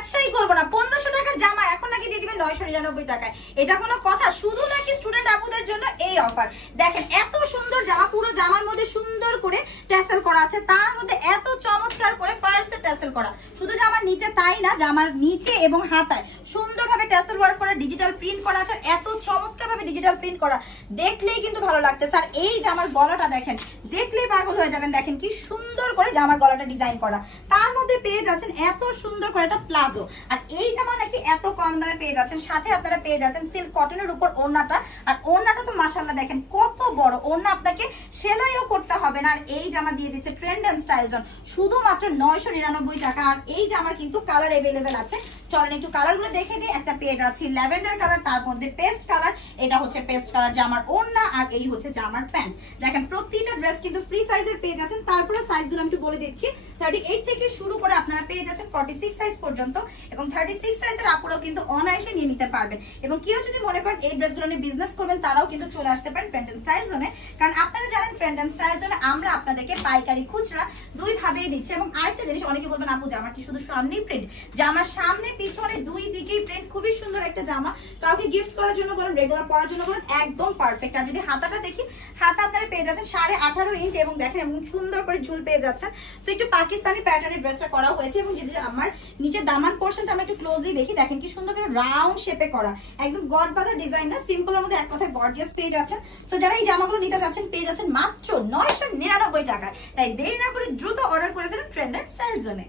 ব্যবসাই করব না। পনেরোশো টাকার জামা এখন নাকি দিয়ে দিবেন নয়শো নিরানব্বই টাকায়। এটা কোনো কথা, শুধু নাকি স্টুডেন্ট আপুদের জন্য এই অফার দেখেন, এত সুন্দর জামা, পুরো জামার মধ্যে সুন্দর করে ট্যাসেল করা আছে। তার মধ্যে এত চমৎকার করে পার্সে ট্যাসেল করা। শুধু জামার নিচে তাই না জামার নিচে এবং হাতায় সুন্দরভাবে ট্যাসেল ওয়ার্ক করা ডিজিটাল প্রিন্ট করা আছে, এত চমৎকারভাবে ডিজিটাল প্রিন্ট করা। দেখলেই কিন্তু ভালো লাগতেছে। স্যার এই জামার গলাটা দেখেন, দেখলেই পাগল হয়ে যাবেন। দেখেন কি সুন্দর করে জামার গলাটা ডিজাইন করা। তার মধ্যে যাচ্ছেন এত সুন্দর করে একটা প্লাজো। আর এই জামা নাকি এত কম দামে পেয়ে যাচ্ছেন। সাথে আপনারা পেয়ে যাচ্ছেন সিল্ক কটনের উপর ওড়নাটা। আর ওড়নাটা তো মাসাল্লাহ দেখেন, কত বড় আপনাকে সেলাইও করতে হবে না। আর এই জামা দিয়ে দিচ্ছে ট্রেন্ড অ্যান্ড স্টাইল শুধুমাত্র নয়শো নিরানব্বই টাকা। আর এই জামার কিন্তু কালার আছে। চলেন একটু কালারগুলো দেখে দিই একটা পেয়ে যাচ্ছি। ল্যাভেন্ডার কালার তার মধ্যে পেস্ট কালার এটা হচ্ছে পেস্ট কালার জামার ওড়না, আর এই হচ্ছে জামার প্যান্ট দেখেন, প্রতিটা ড্রেস কিন্তু ফ্রি সাইজের পেয়ে যাচ্ছেন। তারপরে সাইজগুলো আমি একটু বলে দিচ্ছি। থার্টি এইট থেকে শুরু করে আপনারা পেয়ে যাচ্ছেন ফর্টি সিক্স সাইজ পর্যন্ত। এবং থার্টি সিক্স সাইজের আপুরাও কিন্তু অনায়াসে নিয়ে নিতে পারবেন। এবং কেউ যদি মনে করেন এই ড্রেসগুলো নিয়ে বিজনেস করবেন, তারাও কিন্তু চলে আসতে পারেন স্টাইল জোনে কারণ আপনারা জানেন ফ্রেন্ড অ্যান্ড স্টাইল জোনে আমরা আপনাদেরকে পাইকারি খুচরা দুই ভাবেই দিচ্ছি এবং আরেকটা জিনিস অনেকে বলবেন, আপু জামার কি শুধু সামনেই প্রিন্ট জামার সামনে, পিছনে দুই দিকেই প্রিন্ট খুবই সুন্দর একটা জামা। কাউকে গিফট করার জন্য বলুন রেগুলার পরার জন্য বলেন, একদম পারফেক্ট আর যদি হাতাটা দেখি, হাতা আপনারা পেয়ে যাচ্ছেন সাড়ে আঠারো ইঞ্চ এবং দেখেন এবং সুন্দর করে ঝুল পেয়ে যাচ্ছেন। সো একটু পাকিস্তানি প্যাটার্নের ড্রেসটা করা হয়েছে এবং যদি আমার নিচের দামান পোর্শনটা আমরা একটু ক্লোজলি দেখি, দেখেন কি সুন্দর করে রাউন্ড শেপে করা। একদম গড বাজার ডিজাইন না সিম্পলের মধ্যে এক কথায় গর্জিয়াস পেয়ে যাচ্ছেন। সো যারা এই জামাগুলো নিতে যাচ্ছেন, পেয়ে যাচ্ছেন মাত্র নয়শো নিরানব্বই টাকায়। তাই দেরি না করে দ্রুত অর্ডার করে ফেলুন ট্রেন্ড স্টাইল জোনে